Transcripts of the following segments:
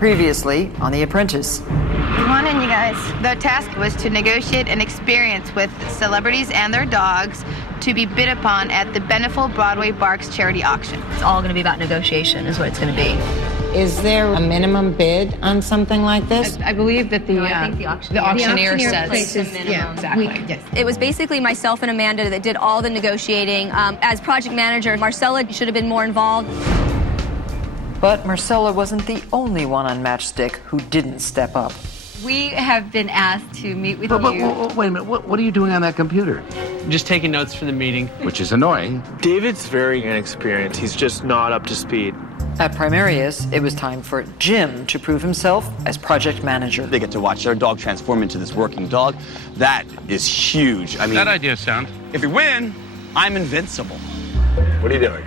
Previously on The Apprentice. Come on in, you guys. The task was to negotiate an experience with celebrities and their dogs to be bid upon at the Beneful Broadway Barks charity auction. It's all going to be about negotiation is what it's going to be. Is there a minimum bid on something like this? I believe that I think the auctioneer says places, yeah, exactly. Yes. It was basically myself and Amanda that did all the negotiating. As project manager, Marcella should have been more involved. But Marcella wasn't the only one on Matchstick who didn't step up. We have been asked to meet with you. Wait a minute, what are you doing on that computer? Just taking notes for the meeting. Which is annoying. David's very inexperienced. He's just not up to speed. At Primarius, it was time for Jim to prove himself as project manager. They get to watch their dog transform into this working dog. That is huge. I mean, That idea sound. if we win, I'm invincible. What are you doing?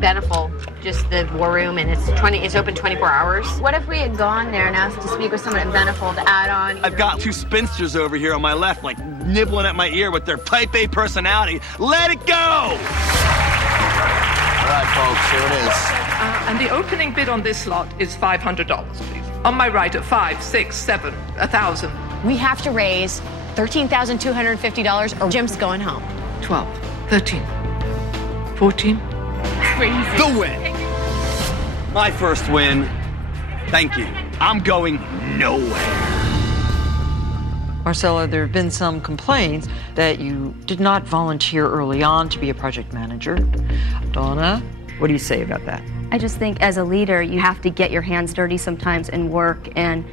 Beneful, just the war room, and it's open 24 hours. What if we had gone there and asked to speak with someone at Beneful to add on? I've got two spinsters over here on my left, like nibbling at my ear with their type A personality. Let it go! All right, folks, here it is. And the opening bid on this slot is $500, please. On my right at 5, 6, 7, 1,000. We have to raise $13,250 or Jim's going home. 12, 13, 14. The win. My first win. Thank you. I'm going nowhere. Marcella, there have been some complaints that you did not volunteer early on to be a project manager. Donna, what do you say about that? I just think as a leader, you have to get your hands dirty sometimes and work, and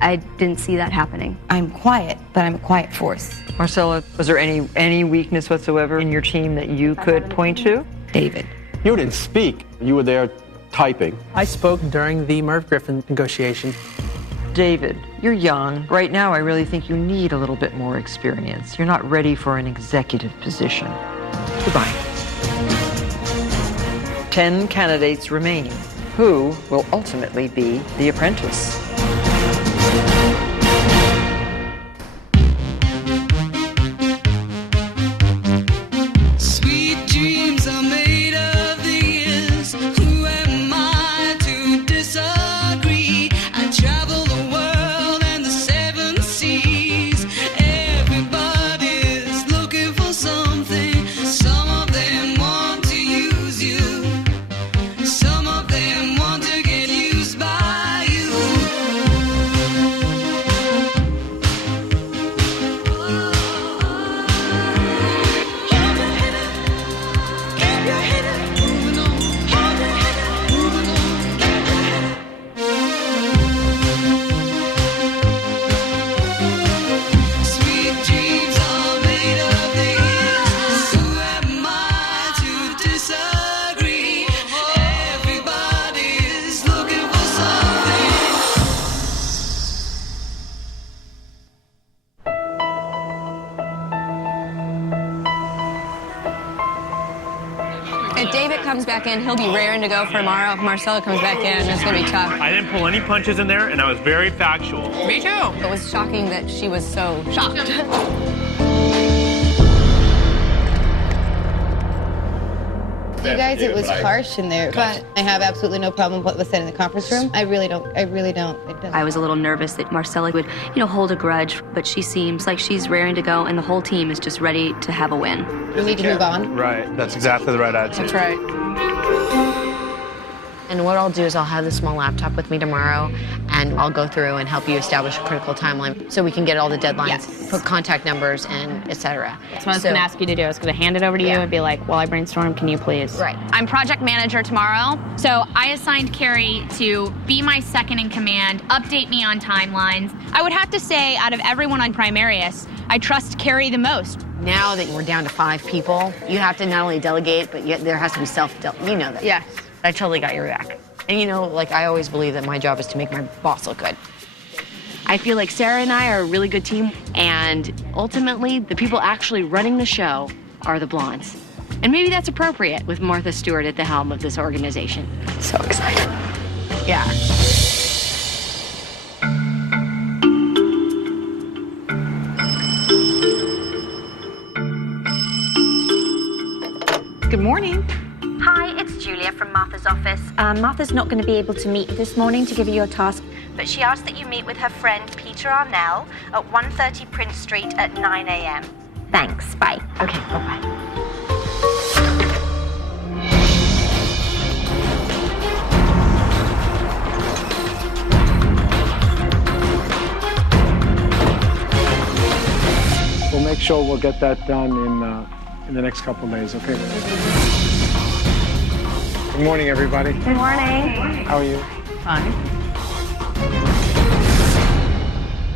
I didn't see that happening. I'm quiet, but I'm a quiet force. Marcella, was there any weakness whatsoever in your team that you could point to? David. You didn't speak. You were there typing. I spoke during the Merv Griffin negotiation. David, you're young. Right now, I really think you need a little bit more experience. You're not ready for an executive position. Goodbye. 10 candidates remain. Who will ultimately be the apprentice? If David comes back in, he'll be raring to go for tomorrow. If Marcella comes back in, it's going to be tough. I didn't pull any punches in there, and I was very factual. Me too. It was shocking that she was so shocked. You guys, it was harsh in there, but I have absolutely no problem with that in the conference room. I really don't. I was a little nervous that Marcella would, hold a grudge, but she seems like she's raring to go, and the whole team is just ready to have a win. We need to move on. Right, that's exactly the right attitude. That's right. And what I'll do is I'll have the small laptop with me tomorrow, and I'll go through and help you establish a critical timeline so we can get all the deadlines, put contact numbers, and et cetera. That's what I was going to ask you to do. I was going to hand it over to you and be like, while I brainstorm, can you please? Right. I'm project manager tomorrow, so I assigned Carrie to be my second in command, update me on timelines. I would have to say, out of everyone on Primarius, I trust Carrie the most. Now that we're down to 5 people, you have to not only delegate, but there has to be self-delegation. You know that. Yes. I totally got your back. And I always believe that my job is to make my boss look good. I feel like Sarah and I are a really good team, and ultimately, the people actually running the show are the blondes. And maybe that's appropriate with Martha Stewart at the helm of this organization. So excited. Yeah. Good morning. Hi, it's Julia from from Martha's office. Martha's not going to be able to meet this morning to give you your task, but she asked that you meet with her friend Peter Arnell at 130 Prince Street at 9 a.m. Thanks. Bye. Okay, bye-bye. We'll make sure we'll get that done in the next couple of days, okay? Good morning, everybody. Good morning. How are you? Fine.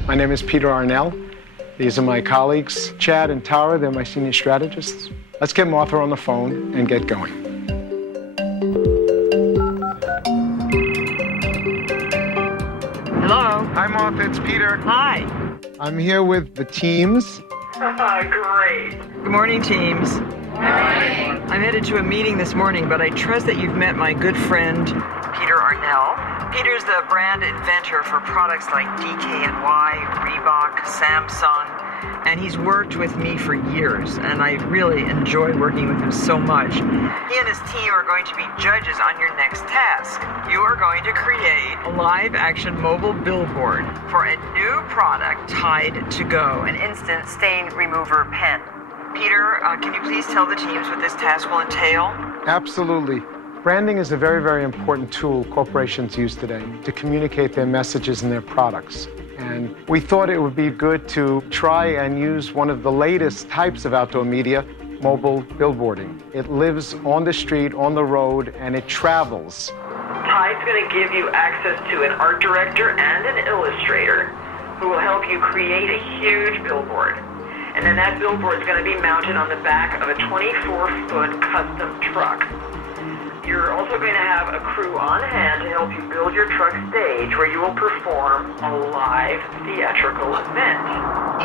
My name is Peter Arnell. These are my colleagues, Chad and Tara. They're my senior strategists. Let's get Martha on the phone and get going. Hello. Hi, Martha. It's Peter. Hi. I'm here with the teams. Great. Good morning, teams. I'm headed to a meeting this morning, but I trust that you've met my good friend, Peter Arnell. Peter's the brand inventor for products like DKNY, Reebok, Samsung, and he's worked with me for years, and I really enjoy working with him so much. He and his team are going to be judges on your next task. You are going to create a live-action mobile billboard for a new product, Tide to Go, an instant stain remover pen. Peter, can you please tell the teams what this task will entail? Absolutely. Branding is a very, very important tool corporations use today to communicate their messages and their products. And we thought it would be good to try and use one of the latest types of outdoor media, mobile billboarding. It lives on the street, on the road, and it travels. Tide's going to give you access to an art director and an illustrator who will help you create a huge billboard. And then that billboard is going to be mounted on the back of a 24-foot custom truck. You're also going to have a crew on hand to help you build your truck stage where you will perform a live theatrical event.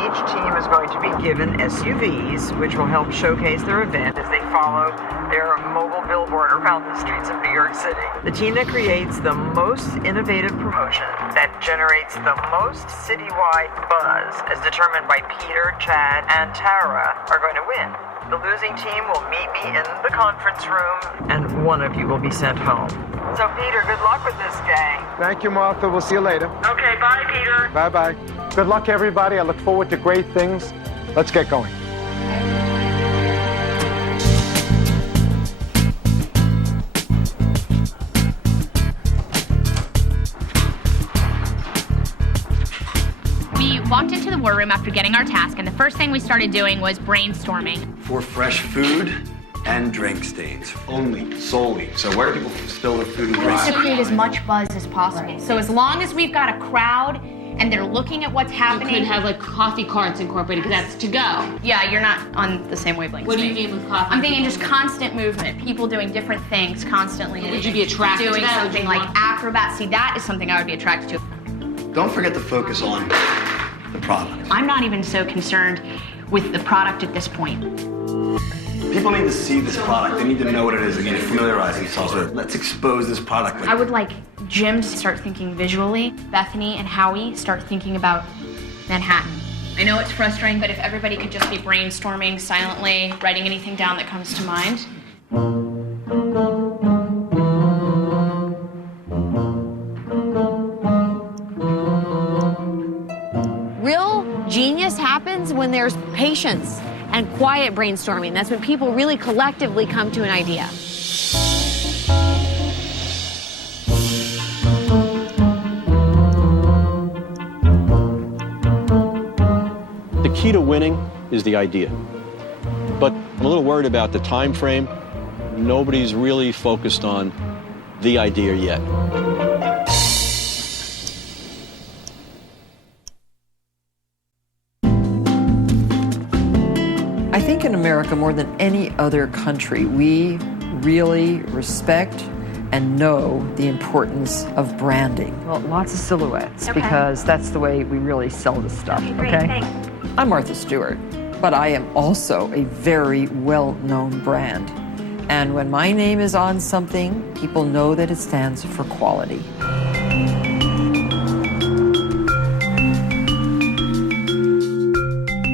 Each team is going to be given SUVs, which will help showcase their event as they follow their mobile billboard around the streets of New York City. The team that creates the most innovative promotion that generates the most citywide buzz, as determined by Peter, Chad, and Tara, are going to win. The losing team will meet me in the conference room, and one of you will be sent home. So, Peter, good luck with this gang. Thank you, Martha. We'll see you later. Okay, bye, Peter. Bye-bye. Good luck, everybody. I look forward to great things. Let's get going. We walked into the war room after getting our task, and the first thing we started doing was brainstorming. For fresh food and drink stains, solely. So where do people spill their food and drinks? To create as much buzz as possible. So as long as we've got a crowd and they're looking at what's happening. You could have like coffee carts incorporated because that's to go. Yeah, you're not on the same wavelength. What do you mean with coffee? I'm thinking just constant movement, people doing different things constantly. Would you be attracted doing to that? something like acrobats? See, that is something I would be attracted to. Don't forget to focus on the product. I'm not even so concerned with the product at this point. People need to see this product. They need to know what it is. They need to familiarize themselves with it. Let's expose this product. I would like Jim to start thinking visually. Bethany and Howie start thinking about Manhattan. I know it's frustrating, but if everybody could just be brainstorming silently, writing anything down that comes to mind. Real genius happens when there's patience and quiet brainstorming. That's when people really collectively come to an idea. The key to winning is the idea. But I'm a little worried about the time frame. Nobody's really focused on the idea yet. I think in America, more than any other country, we really respect and know the importance of branding. Well, lots of silhouettes, because that's the way we really sell this stuff, okay? I'm Martha Stewart, but I am also a very well-known brand. And when my name is on something, people know that it stands for quality.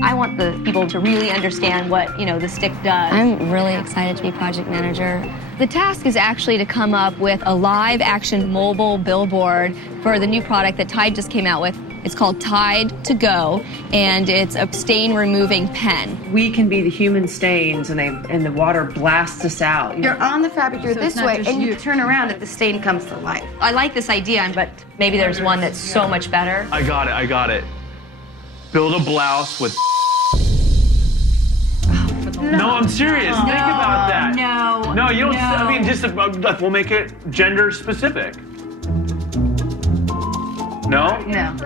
I want the people people to really understand what, the stick does. I'm really excited to be project manager. The task is actually to come up with a live action mobile billboard for the new product that Tide just came out with. It's called Tide to Go, and it's a stain removing pen. We can be the human stains, and the water blasts us out. You're on the fabric, you're So this it's not way, just and you you. turn around and the stain comes to life. I like this idea, but maybe there's one that's so much better. I got it. Build a blouse with. No, I'm serious. Think about that. No, you don't. I mean, just we'll make it gender specific. No? No.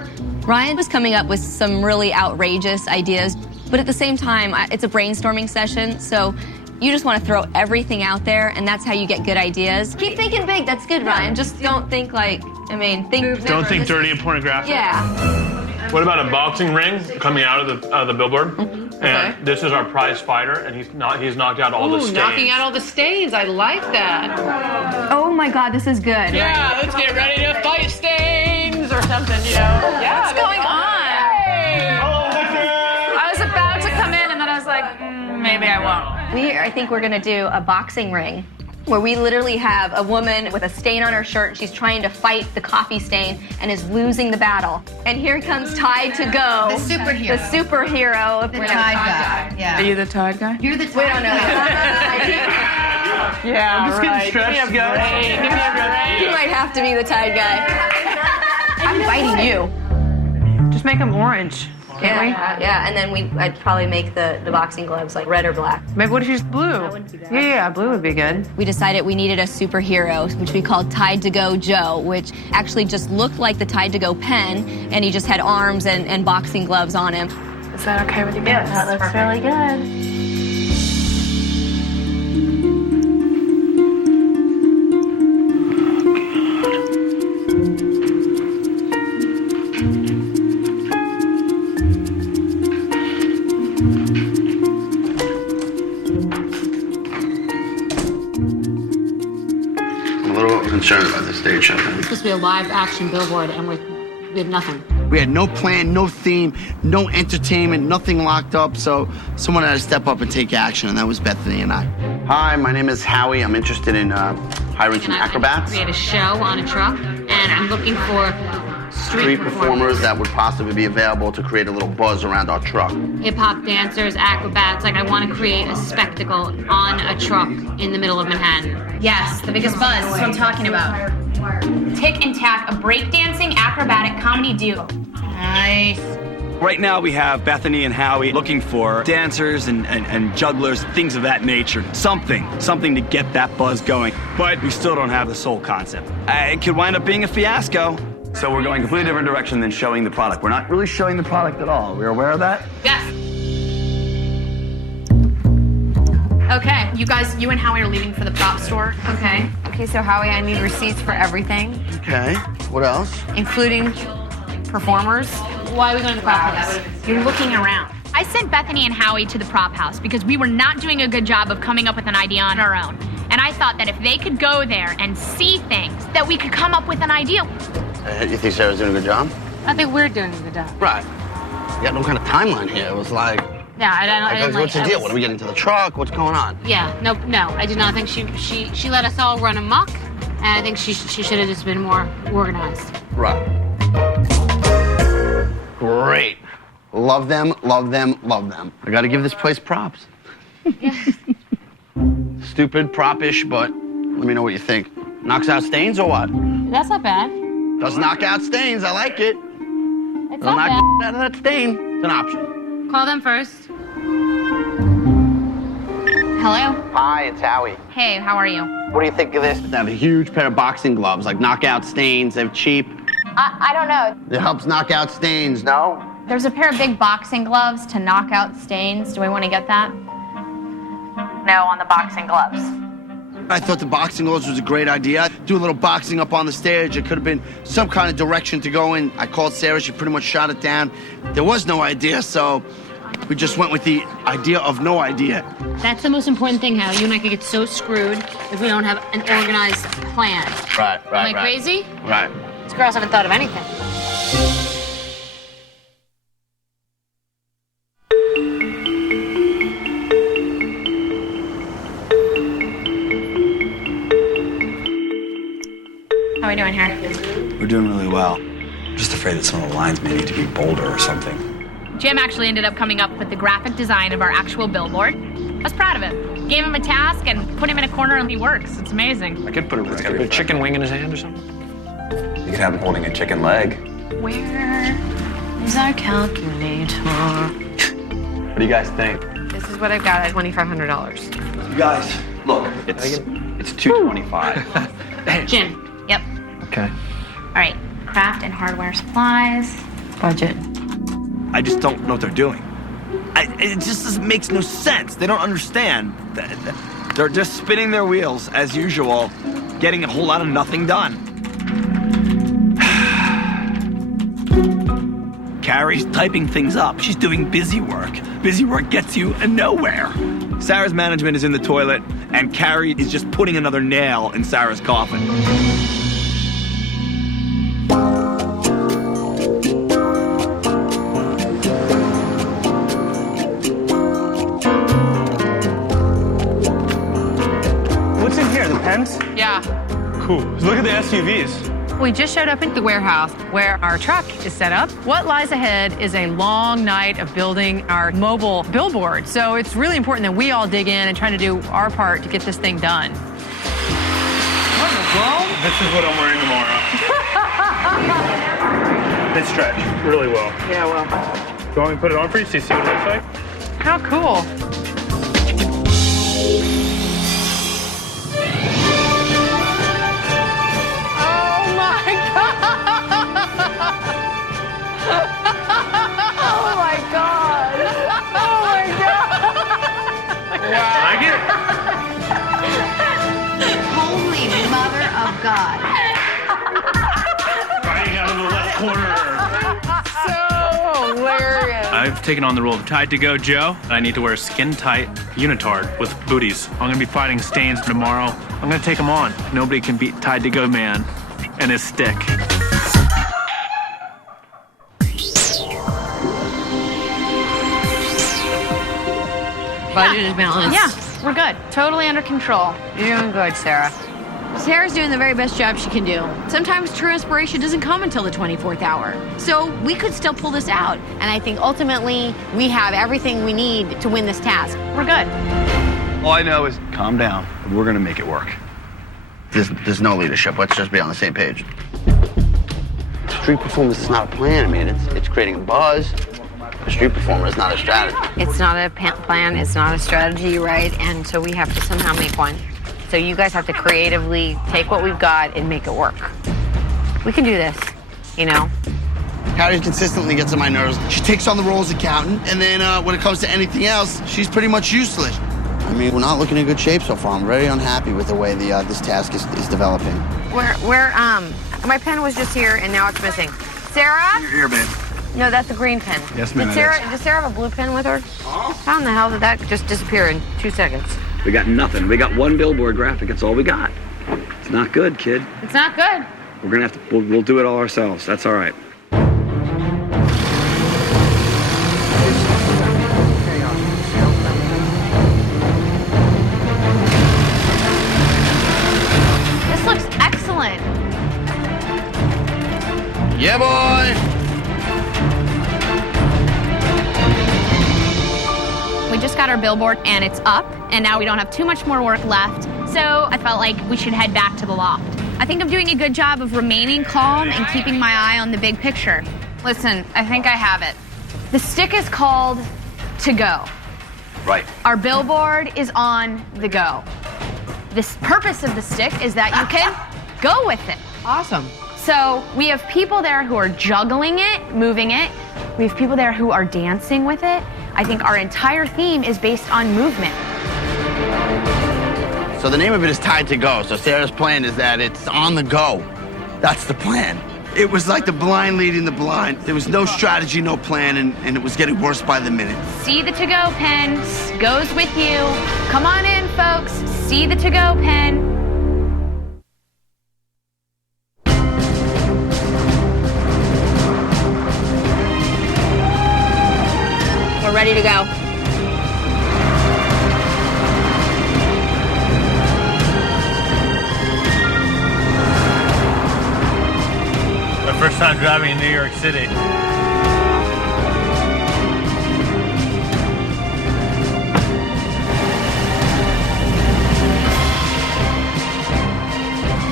Ryan was coming up with some really outrageous ideas, but at the same time, it's a brainstorming session, so you just want to throw everything out there, and that's how you get good ideas. Keep thinking big. That's good, Ryan. Just don't think think. Don't think dirty and pornographic. Yeah. What about a boxing ring coming out of the billboard? And this is our prize fighter, and he's knocked out all the stains. Knocking out all the stains. I like that. Oh my God, this is good. Yeah, let's get ready to fight stains or something, Yeah. What's going on? Hello, I was about to come in, and then I was like, maybe I won't. I think we're gonna do a boxing ring where we literally have a woman with a stain on her shirt, and she's trying to fight the coffee stain and is losing the battle. And here comes Tide to Go. The superhero. The superhero. The Tide guy. Yeah. Are you the Tide guy? You're the Tide We don't know guy. Yeah, I'm just getting stretched, guys. Give me a break. You might have to be the Tide guy. I'm fighting you. Just make them orange. Can't we? Yeah, and then I'd probably make the boxing gloves like red or black. Maybe what if you use blue? Yeah, blue would be good. We decided we needed a superhero, which we called Tide to Go Joe, which actually just looked like the Tide to Go pen, and he just had arms and boxing gloves on him. Is that okay with you? Yes, that looks really good. Concerned about the stage show. It's supposed to be a live action billboard, and we have nothing. We had no plan, no theme, no entertainment, nothing locked up, so someone had to step up and take action, and that was Bethany and I. Hi, my name is Howie. I'm interested in hiring some acrobats. Create a show on a truck, and I'm looking for Street performers that would possibly be available to create a little buzz around our truck. hip-hop dancers, acrobats. I want to create a spectacle on a truck in the middle of Manhattan. Yes, the biggest buzz. That's what I'm talking about. Tick and Tack, a breakdancing acrobatic comedy duo. Nice. Right now we have Bethany and Howie looking for dancers and jugglers, things of that nature. Something to get that buzz going. But we still don't have the sole concept. It could wind up being a fiasco. So we're going a completely different direction than showing the product. We're not really showing the product at all. We're aware of that? Yes. Okay, you and Howie are leaving for the prop store. Okay. Okay, so Howie, I need receipts for everything, Okay, what else? including performers. Why are we going to the prop house? You're looking around. I sent Bethany and Howie to the prop house because we were not doing a good job of coming up with an idea on our own. And I thought that if they could go there and see things, that we could come up with an idea. You think Sarah's doing a good job? I think we're doing a good job. Right. You got no kind of timeline here. It was like, Yeah, I didn't what's the I deal? was- What are we getting to the truck? What's going on? Yeah, no, I did not think she let us all run amok, and I think she should have just been more organized. Right. Great. Love them, love them, love them. I gotta give this place props. Stupid, prop-ish, but let me know what you think. Knocks out stains or what? That's not bad. Does knock out stains, I like it. It's It'll not knock bad. out of that stain. It's an option. Call them first. Hello? Hi, it's Howie. Hey, how are you? What do you think of this? They have a huge pair of boxing gloves, like knock out stains. They're cheap. I don't know. It helps knock out stains, no? There's a pair of big boxing gloves to knock out stains. Do we want to get that? No, on the boxing gloves. I thought the boxing gloves was a great idea. Do a little boxing up on the stage. It could have been some kind of direction to go in. I called Sarah. She pretty much shot it down. There was no idea, so we just went with the idea of no idea. That's the most important thing, Hal. You and I could get so screwed if we don't have an organized plan. Right. Am I crazy? Right. These girls haven't thought of anything. well. I'm just afraid that some of the lines may need to be bolder or something. Jim actually ended up coming up with the graphic design of our actual billboard. I was proud of him. Gave him a task and put him in a corner and he works. It's amazing. I could put a chicken wing in his hand or something. You could have him holding a chicken leg. Where is our calculator? What do you guys think? This is what I've got at $2,500. You guys, look, it's $225. Jim. Yep. Okay. All right. Craft and hardware supplies. Budget. I just don't know what they're doing. It just makes no sense. They don't understand. They're just spinning their wheels as usual, getting a whole lot of nothing done. Carrie's typing things up. She's doing busy work. Busy work gets you nowhere. Sarah's management is in the toilet, and Carrie is just putting another nail in Sarah's coffin. What's in here, the pens? Yeah. Cool. Look at the SUVs. We just showed up at the warehouse where our truck is set up. What lies ahead is a long night of building our mobile billboard. So it's really important that we all dig in and try to do our part to get this thing done. What in the world? This is what I'm wearing tomorrow. They stretch really well. Yeah, well. You want me to put it on for you so you see what it looks like? How cool. Like it? Holy Mother of God. Fighting out of the left corner. So hilarious. I've taken on the role of Tide to Go Joe. I need to wear a skin-tight unitard with booties. I'm gonna be fighting stains tomorrow. I'm gonna take them on. Nobody can beat Tide to Go Man and his stick. Budget is balanced. Yeah, we're good. Totally under control. You're doing good, Sarah. Sarah's doing the very best job she can do. Sometimes true inspiration doesn't come until the 24th hour. So we could still pull this out. And I think ultimately we have everything we need to win this task. We're good. All I know is calm down. We're gonna make it work. There's no leadership. Let's just be on the same page. Street performance is not a plan. I mean, it's creating a buzz. A street performer is not a strategy. It's not a plan, it's not a strategy, right? And so we have to somehow make one. So you guys have to creatively take what we've got and make it work. We can do this, you know? Carrie consistently gets on my nerves. She takes on the role as accountant, and then when it comes to anything else, she's pretty much useless. I mean, we're not looking in good shape so far. I'm very unhappy with the way this task is developing. My pen was just here, and now it's missing. Sarah? Here, babe. No, that's a green pen. Yes, ma'am. Does Sarah have a blue pen with her? How in the hell did that just disappear in 2 seconds? We got nothing. We got one billboard graphic. That's all we got. It's not good, kid. It's not good. We're gonna have to. We'll do it all ourselves. That's all right. This looks excellent. Yeah, boy! We just got our billboard and it's up, and now we don't have too much more work left. So I felt like we should head back to the loft. I think I'm doing a good job of remaining calm and keeping my eye on the big picture. Listen, I think I have it. The stick is called To Go. Right. Our billboard is on the go. The purpose of the stick is that you can go with it. Awesome. So we have people there who are juggling it, moving it. We have people there who are dancing with it. I think our entire theme is based on movement. So the name of it is Tide to Go. So Sarah's plan is that it's on the go. That's the plan. It was like the blind leading the blind. There was no strategy, no plan, and it was getting worse by the minute. See the to-go pen goes with you. Come on in, folks. See the to-go pen. We're ready to go. My first time driving in New York City.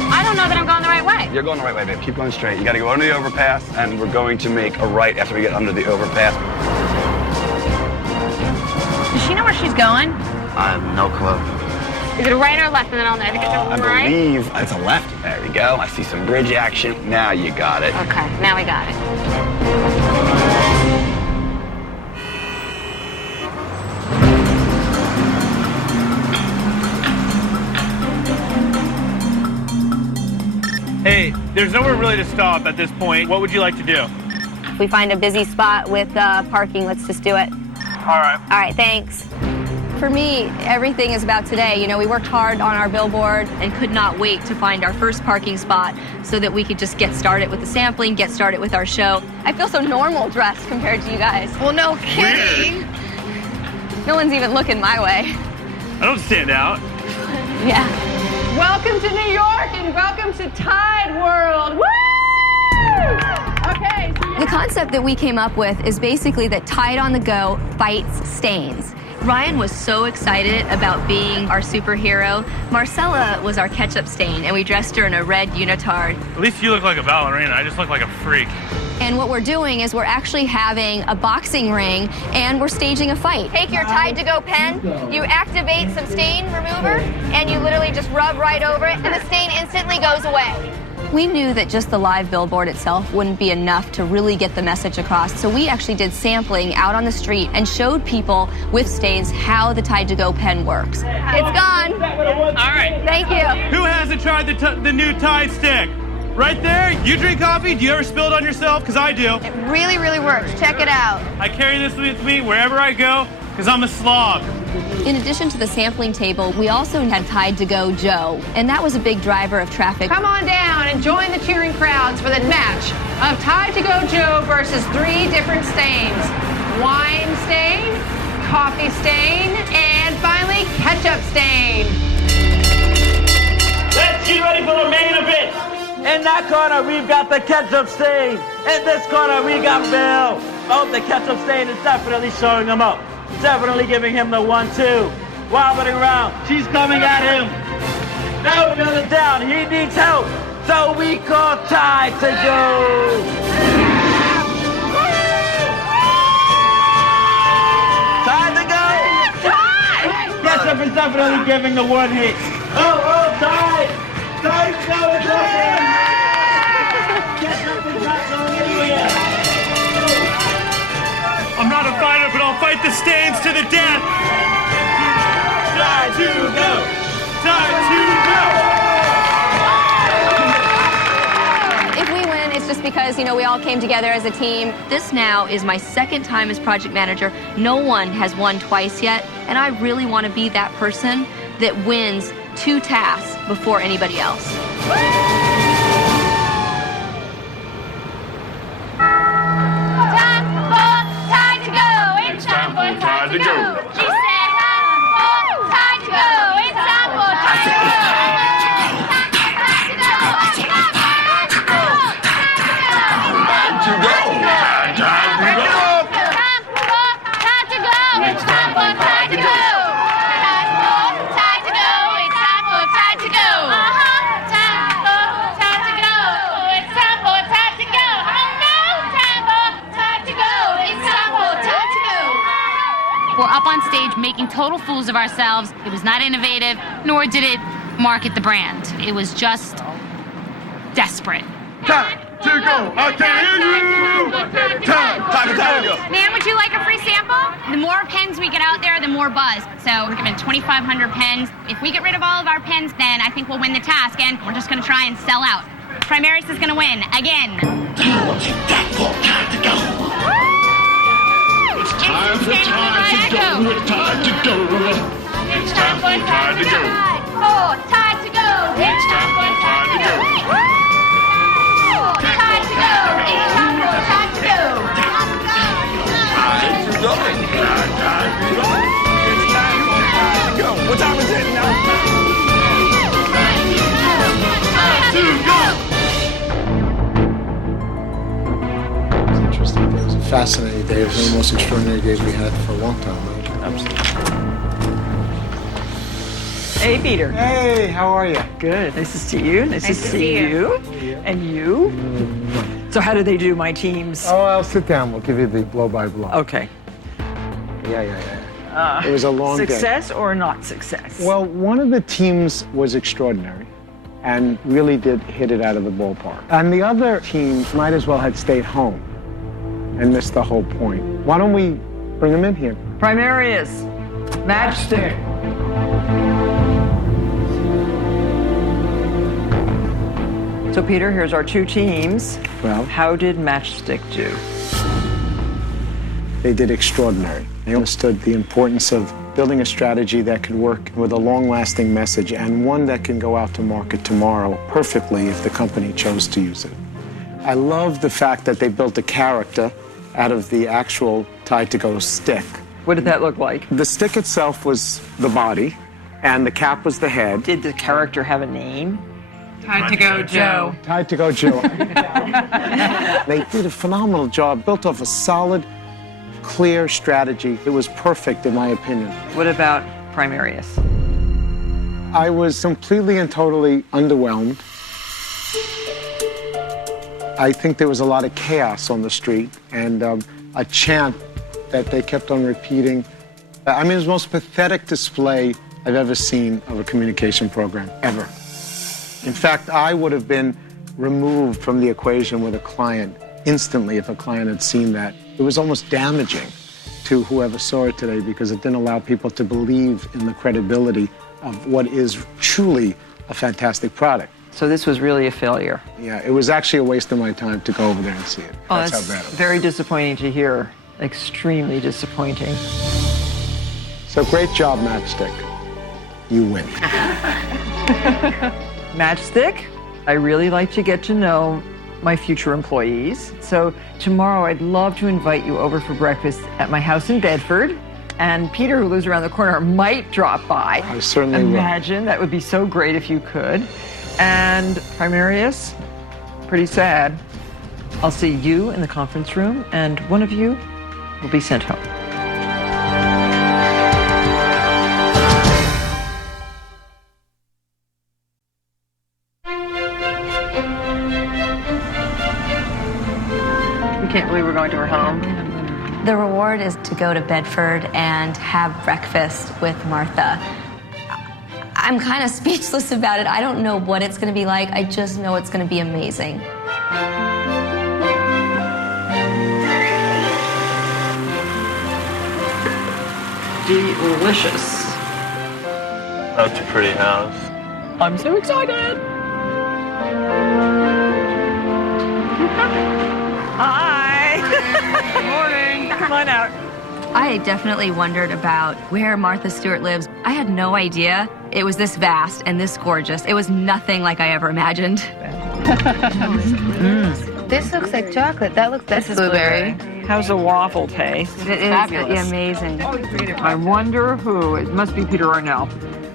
I don't know that I'm going the right way. You're going the right way, babe. Keep going straight. You got to go under the overpass, and we're going to make a right after we get under the overpass. Does she know where she's going? I have no clue. Is it a right or left? And then I'll know. I think it's a right. I believe it's a left. There we go. I see some bridge action. Now you got it. Okay, now we got it. Hey, there's nowhere really to stop at this point. What would you like to do? If we find a busy spot with parking, let's just do it. All right. All right, thanks. For me, everything is about today. You know, we worked hard on our billboard and could not wait to find our first parking spot so that we could just get started with the sampling, get started with our show. I feel so normal dressed compared to you guys. Well, no kidding. No one's even looking my way. I don't stand out. Yeah. Welcome to New York and welcome to Tide World. Woo! Okay. The concept that we came up with is basically that Tide on the Go fights stains. Ryan was so excited about being our superhero. Marcella was our ketchup stain, and we dressed her in a red unitard. At least you look like a ballerina. I just look like a freak. And what we're doing is we're actually having a boxing ring, and we're staging a fight. Take your Tide to Go pen, you activate some stain remover, and you literally just rub right over it, and the stain instantly goes away. We knew that just the live billboard itself wouldn't be enough to really get the message across, so we actually did sampling out on the street and showed people with stains how the Tide to Go pen works. It's gone. All right. Thank you. Who hasn't tried the new Tide stick? Right there. You drink coffee? Do you ever spill it on yourself? Because I do. It really, really works. Check it out. I carry this with me wherever I go because I'm a slob. In addition to the sampling table, we also had Tide to Go Joe, and that was a big driver of traffic. Come on down and join the cheering crowds for the match of Tide to Go Joe versus 3 different stains. Wine stain, coffee stain, and finally ketchup stain. Let's get ready for the main event. In that corner, we've got the ketchup stain. In this corner, we got Bill. Oh, the ketchup stain is definitely showing him up. Definitely giving him the 1-2. Wobbling around. She's coming at him. No, another down. He needs help. So we call Tide to Go. Tide to Go. Tide! Ketchup is definitely giving the 1 hit. Oh, Tide. Tide to Go is working. Ketchup is not going anywhere. I'm not a fighter, but I'll fight the stains to the death. Tide to Go. Tide to Go. If we win, it's just because, you know, we all came together as a team. This now is my second time as project manager. No one has won twice yet, and I really want to be that person that wins 2 tasks before anybody else. Time to go. She said, time to go. It's time for time to go. We're up on stage making total fools of ourselves. It was not innovative, nor did it market the brand. It was just desperate. Time to go. I can hear you. Time to go. Man, would you like a free sample? The more pens we get out there, the more buzz. So we're giving 2,500 pens. If we get rid of all of our pens, then I think we'll win the task, and we're just going to try and sell out. Primaris is going to win again. It's time to go. It's time to go. It's time for Tide to go. Oh, Tide to go. It's time for Tide to go. Tide to go. It's time for Tide to go. Tide to go. Tide to go. It's time for Tide to go. What time is it now? Tide to go. interesting day. It was a fascinating day. It was one of the most extraordinary days we had for a long time. Right? Absolutely. Hey, Peter. Hey, how are you? Good. Nice to see you. Nice to see you. And you. So how do they do, my teams? Oh, I'll sit down. We'll give you the blow-by-blow. Okay. Yeah. It was a long day. Success or not success? Well, one of the teams was extraordinary and really did hit it out of the ballpark. And the other team might as well have stayed home and missed the whole point. Why don't we bring them in here? Primarius, Matchstick. So, Peter, here's our two teams. Well, how did Matchstick do? They did extraordinary. They understood the importance of building a strategy that could work with a long-lasting message and one that can go out to market tomorrow perfectly if the company chose to use it. I love the fact that they built a character out of the actual Tide to Go stick. What did that look like? The stick itself was the body, and the cap was the head. Did the character have a name? Tide to Go Joe. Tide to Go Joe. They did a phenomenal job, built off a solid, clear strategy. It was perfect, in my opinion. What about Primarius? I was completely and totally underwhelmed. I think there was a lot of chaos on the street and a chant that they kept on repeating. I mean, it was the most pathetic display I've ever seen of a communication program, ever. In fact, I would have been removed from the equation with a client instantly if a client had seen that. It was almost damaging to whoever saw it today because it didn't allow people to believe in the credibility of what is truly a fantastic product. So this was really a failure. Yeah, it was actually a waste of my time to go over there and see it. Oh, that's that's how bad it was. very disappointing to hear. Extremely disappointing. So great job, Matchstick. You win. Matchstick, I really like to get to know my future employees. So tomorrow I'd love to invite you over for breakfast at my house in Bedford. And Peter, who lives around the corner, might drop by. I certainly will. Imagine, that would be so great if you could. And Primarius, pretty sad. I'll see you in the conference room, and one of you will be sent home. We can't believe we're going to her home. The reward is to go to Bedford and have breakfast with Martha. I'm kind of speechless about it. I don't know what it's going to be like. I just know it's going to be amazing. Delicious. That's a pretty house. I'm so excited. Hi. Good morning. Come on out. I definitely wondered about where Martha Stewart lives. I had no idea it was this vast and this gorgeous. It was nothing like I ever imagined. This looks like chocolate. This is blueberry. How's the waffle taste? It is fabulous. Amazing. I wonder who. It must be Peter Arnell.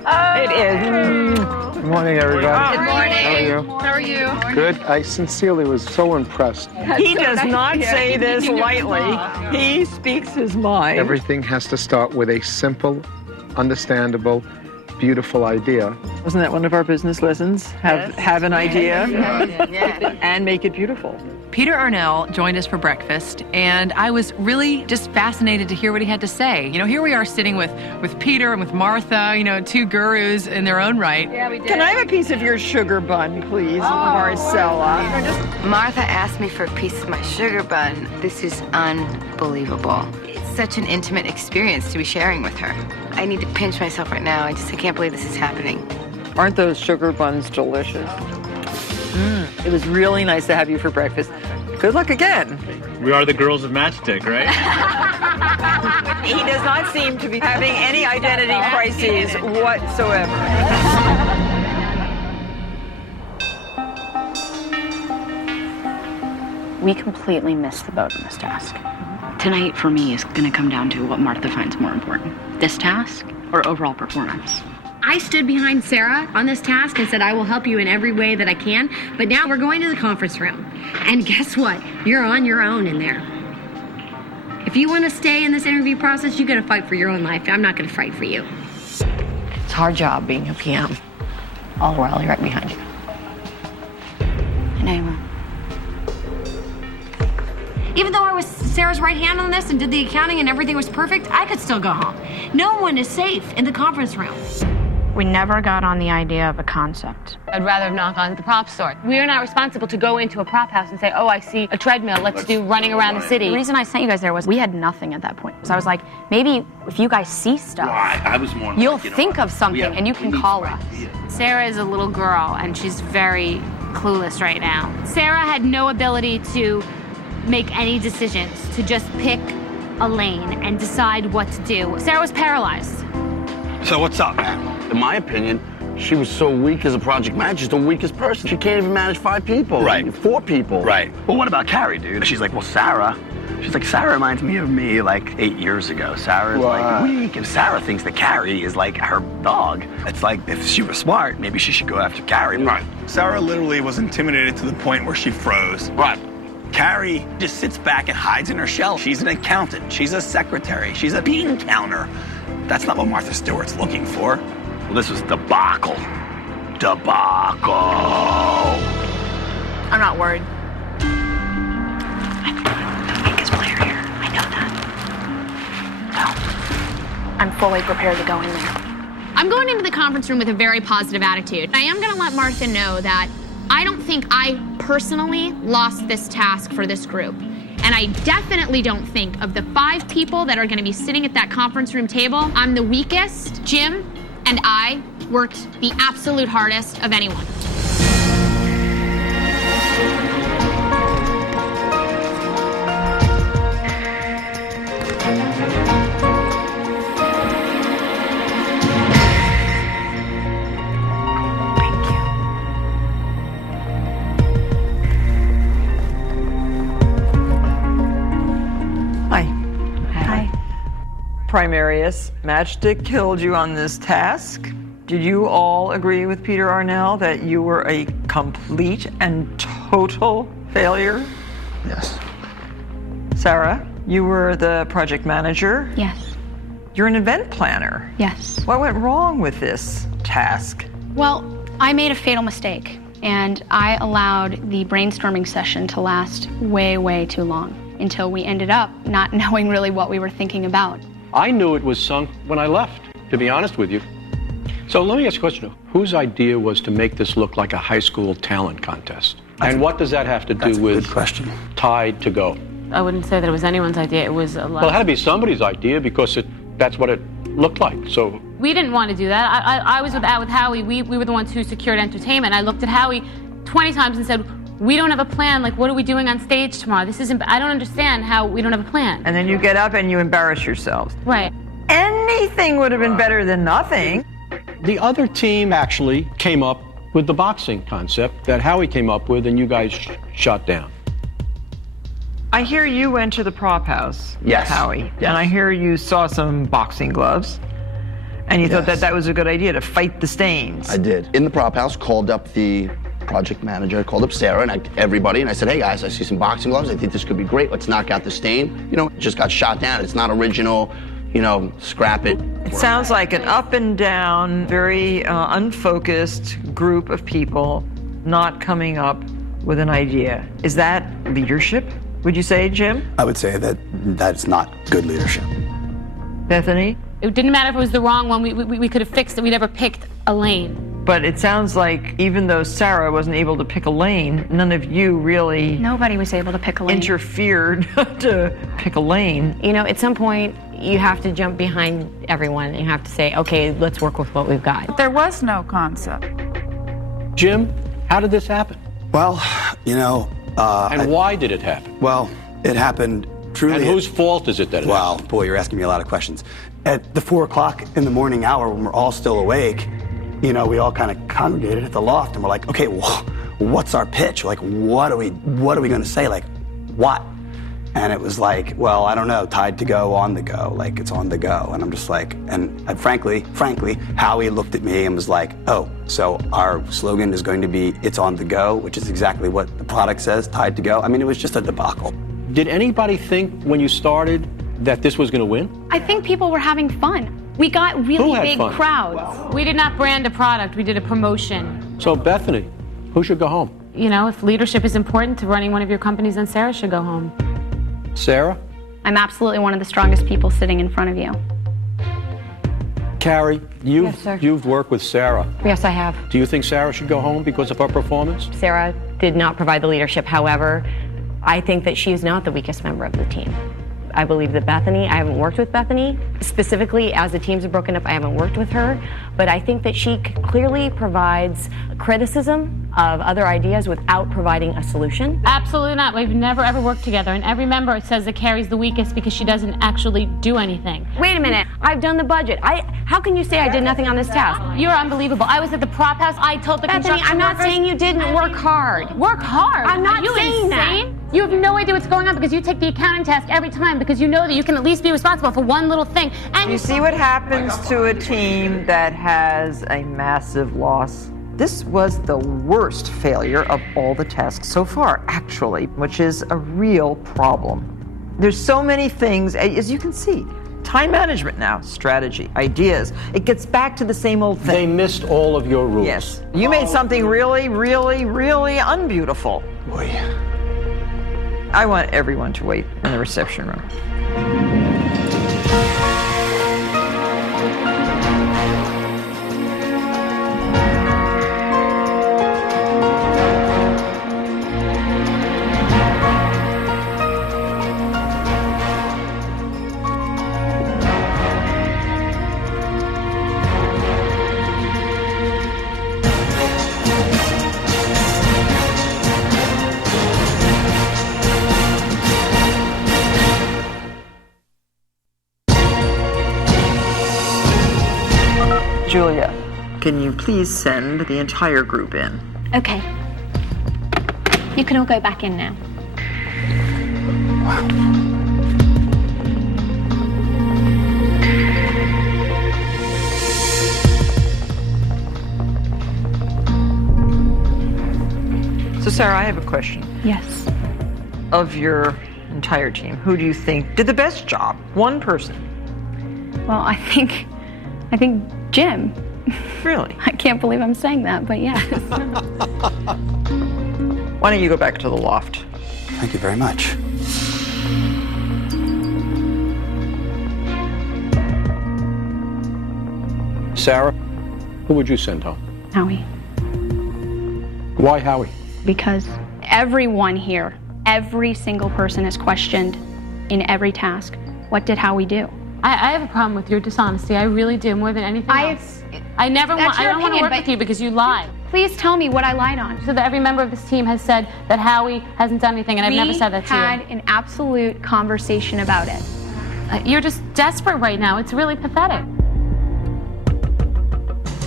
It is. Good morning, everybody. Good morning. How are you? How are you? Good. I sincerely was so impressed. He does not say this lightly. He speaks his mind. Everything has to start with a simple, understandable, beautiful idea. Wasn't that one of our business lessons? Have an idea and make it beautiful. Peter Arnell joined us for breakfast, and I was really just fascinated to hear what he had to say. You know, here we are sitting with Peter and with Martha, you know, two gurus in their own right. Yeah, we did. Can I have a piece of your sugar bun, please, Marcella? Martha asked me for a piece of my sugar bun. This is unbelievable. It's such an intimate experience to be sharing with her. I need to pinch myself right now. I can't believe this is happening. Aren't those sugar buns delicious? It was really nice to have you for breakfast. Good luck again. We are the girls of Matchstick, right? He does not seem to be having any identity crises whatsoever. We completely missed the boat on this task. Tonight, for me, is going to come down to what Martha finds more important. This task or overall performance. I stood behind Sarah on this task and said, I will help you in every way that I can. But now we're going to the conference room. And guess what? You're on your own in there. If you want to stay in this interview process, you got to fight for your own life. I'm not going to fight for you. It's a hard job being a PM. I'll rally right behind you. And I will. Even though I was Sarah's right hand on this and did the accounting and everything was perfect, I could still go home. No one is safe in the conference room. We never got on the idea of a concept. I'd rather have not gone to the prop store. We are not responsible to go into a prop house and say, oh, I see a treadmill, let's do running around the city. The reason I sent you guys there was we had nothing at that point. So I was like, maybe if you guys see stuff, I was more you'll think of something and you can call us. Sarah is a little girl and she's very clueless right now. Sarah had no ability to make any decisions, to just pick a lane and decide what to do. Sarah was paralyzed. So what's up, man? In my opinion, she was so weak as a project manager. She's the weakest person. She can't even manage 5 people. Right. 4 people. Right. But what about Carrie, dude? She's like, well, Sarah. She's like, Sarah reminds me of me like 8 years ago. Sarah's like weak, and Sarah thinks that Carrie is like her dog. It's like, if she was smart, maybe she should go after Carrie. Right. Sarah literally was intimidated to the point where she froze. Right. Carrie just sits back and hides in her shell. She's an accountant. She's a secretary. She's a bean counter. That's not what Martha Stewart's looking for. Well, this was debacle. Debacle. I'm not worried. I'm fully prepared to go in there. I'm going into the conference room with a very positive attitude. I am going to let Martha know that I don't think I personally lost this task for this group. And I definitely don't think of the 5 people that are going to be sitting at that conference room table, I'm the weakest. Jim and I worked the absolute hardest of anyone. Primarius, Matchstick killed you on this task. Did you all agree with Peter Arnell that you were a complete and total failure? Yes. Sarah, you were the project manager. Yes. You're an event planner. Yes. What went wrong with this task? Well, I made a fatal mistake, and I allowed the brainstorming session to last way, way too long until we ended up not knowing really what we were thinking about. I knew it was sunk when I left, to be honest with you. So let me ask you a question. Whose idea was to make this look like a high school talent contest? And what does that have to do with Tide to Go? I wouldn't say that it was anyone's idea. It was a lot. Well, it had to be somebody's idea because that's what it looked like. So we didn't want to do that. I was with Howie. We were the ones who secured entertainment. I looked at Howie 20 times and said, we don't have a plan. Like, what are we doing on stage tomorrow? I don't understand how we don't have a plan. And then you get up and you embarrass yourselves. Right. Anything would have been better than nothing. the other team actually came up with the boxing concept that Howie came up with and you guys shut down. I hear you went to the prop house, yes. Howie, yes. and I hear you saw some boxing gloves, and you thought that was a good idea to fight the stains. I did. In the prop house, called up the project manager, called up Sarah and everybody, and I said, hey guys, I see some boxing gloves. I think this could be great. Let's knock out the stain. You know, it just got shot down. It's not original. You know, scrap it. It sounds like an up and down, very unfocused group of people not coming up with an idea. Is that leadership, would you say, Jim? I would say that that's not good leadership. Bethany? It didn't matter if it was the wrong one. We could have fixed it. We never picked a lane. But it sounds like even though Sarah wasn't able to pick a lane, none of you really... Nobody was able to pick a lane. ...interfered to pick a lane. You know, at some point, you have to jump behind everyone and you have to say, okay, let's work with what we've got. There was no concept. Jim, how did this happen? Well, you know... and why did it happen? Well, it happened truly... And whose fault is it that it happened? Wow, boy, you're asking me a lot of questions. At the 4 o'clock in the morning hour when we're all still awake, you know, we all kind of congregated at the loft and we're like, okay, well, what's our pitch? Like, what are we going to say? Like, what? And it was like, well, I don't know, Tide to Go, on the go, like it's on the go. And I'm just like, and frankly, Howie looked at me and was like, oh, so our slogan is going to be, it's on the go, which is exactly what the product says, Tide to Go. I mean, it was just a debacle. Did anybody think when you started that this was going to win? I think people were having fun. We got really Who had big fun? crowds. We did not brand a product, we did a promotion. So, Bethany, who should go home? You know, if leadership is important to running one of your companies, then Sarah should go home. Sarah? I'm absolutely one of the strongest people sitting in front of you. Carrie, Yes, sir. you've worked with Sarah. Yes, I have. Do you think Sarah should go home because of her performance? Sarah did not provide the leadership. However, I think that she is not the weakest member of the team. I believe that Bethany, I haven't worked with Bethany. Specifically, as the teams have broken up, I haven't worked with her. But I think that she clearly provides criticism of other ideas without providing a solution. Absolutely not. We've never ever worked together, and every member says that Carrie's the weakest because she doesn't actually do anything. Wait a minute. I've done the budget. How can you say I did nothing on this task? You're unbelievable. I was at the prop house. I told the Bethany, construction I'm not workers- saying you didn't work hard. Work hard? I'm not Are you saying that. insane? You have no idea what's going on because you take the accounting task every time because you know that you can at least be responsible for one little thing. And You see what happens to a team that has a massive loss? This was the worst failure of all the tasks so far, actually, which is a real problem. There's so many things, as you can see. Time management now, strategy, ideas. It gets back to the same old thing. They missed all of your rules. Yes. You made something really, really, really unbeautiful. Boy. I want everyone to wait in the reception room. Julia, can you please send the entire group in? Okay. You can all go back in now. So, Sarah, I have a question. Yes. Of your entire team, who do you think did the best job? One person. Well, I think Jim. Really? I can't believe I'm saying that, but yes. Why don't you go back to the loft? Thank you very much. Sarah, who would you send home? Howie. Why Howie? Because everyone here, every single person is questioned in every task. What did Howie do? I have a problem with your dishonesty. I really do, more than anything else. I don't want to work with you because you lie. Please tell me what I lied on. So that every member of this team has said that Howie hasn't done anything, and I've never said that to you. We had an absolute conversation about it. You're just desperate right now. It's really pathetic.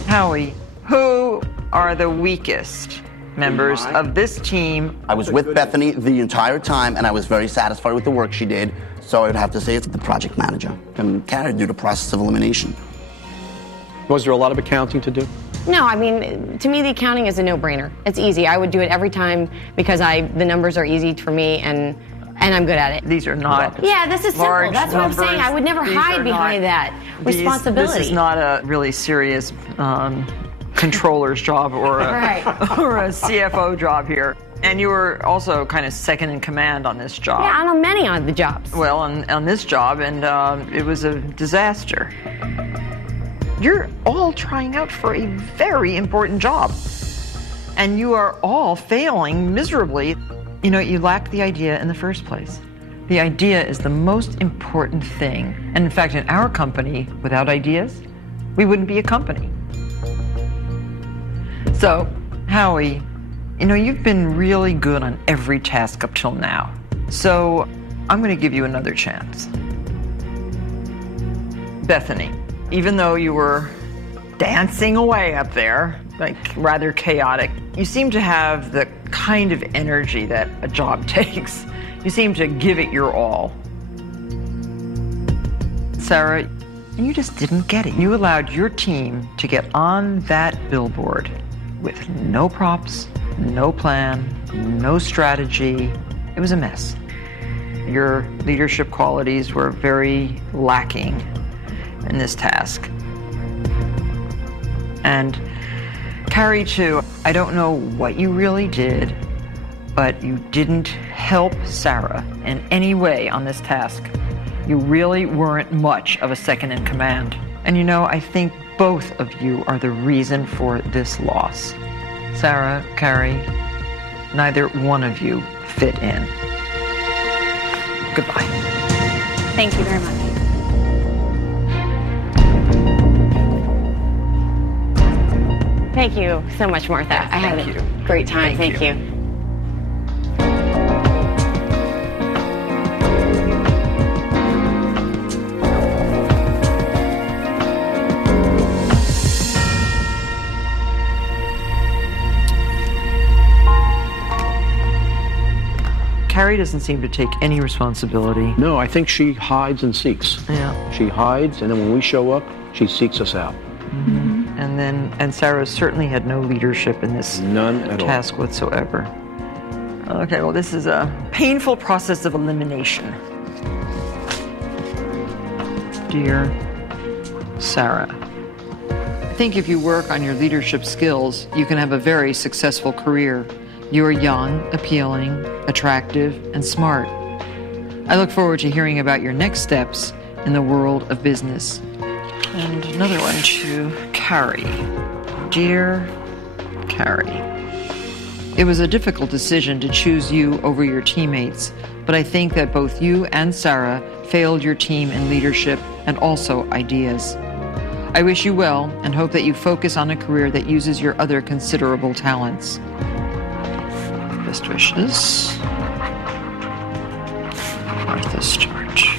Howie, who are the weakest members of this team? I was with Bethany the entire time, and I was very satisfied with the work she did. So I would have to say it's the project manager. And carried through the process of elimination. Was there a lot of accounting to do? No, I mean, to me, the accounting is a no-brainer. It's easy. I would do it every time because the numbers are easy for me, and I'm good at it. These are not Yeah, this is simple. large That's what I'm saying. numbers. I would never These hide are behind not- that responsibility. This is not a really serious controller's job or Right. or a CFO job here. And you were also kind of second in command on this job. Yeah, on many of the jobs. Well, on this job, and it was a disaster. You're all trying out for a very important job, and you are all failing miserably. You know, you lacked the idea in the first place. The idea is the most important thing. And in fact, in our company, without ideas, we wouldn't be a company. So, Howie, you know, you've been really good on every task up till now. So, I'm going to give you another chance. Bethany, even though you were dancing away up there, like rather chaotic, you seem to have the kind of energy that a job takes. You seem to give it your all. Sarah, you just didn't get it. You allowed your team to get on that billboard with no props, no plan, no strategy. It was a mess. your leadership qualities were very lacking in this task. And Carrie, too, I don't know what you really did, but you didn't help Sarah in any way on this task. You really weren't much of a second in command. And you know, I think both of you are the reason for this loss. Sarah, Carrie, neither one of you fit in. Goodbye. Thank you very much. Thank you so much, Martha. I had a great time. Thank you. Carrie doesn't seem to take any responsibility. No, I think she hides and seeks. Yeah. She hides, and then when we show up, she seeks us out. Mm-hmm. And Sarah certainly had no leadership in this task whatsoever. Okay, well, this is a painful process of elimination. Dear Sarah, I think if you work on your leadership skills, you can have a very successful career. You are young, appealing, attractive, and smart. I look forward to hearing about your next steps in the world of business. And another one to Carrie. Dear Carrie, it was a difficult decision to choose you over your teammates, but I think that both you and Sarah failed your team in leadership and also ideas. I wish you well and hope that you focus on a career that uses your other considerable talents. Best wishes, Martha Stewart.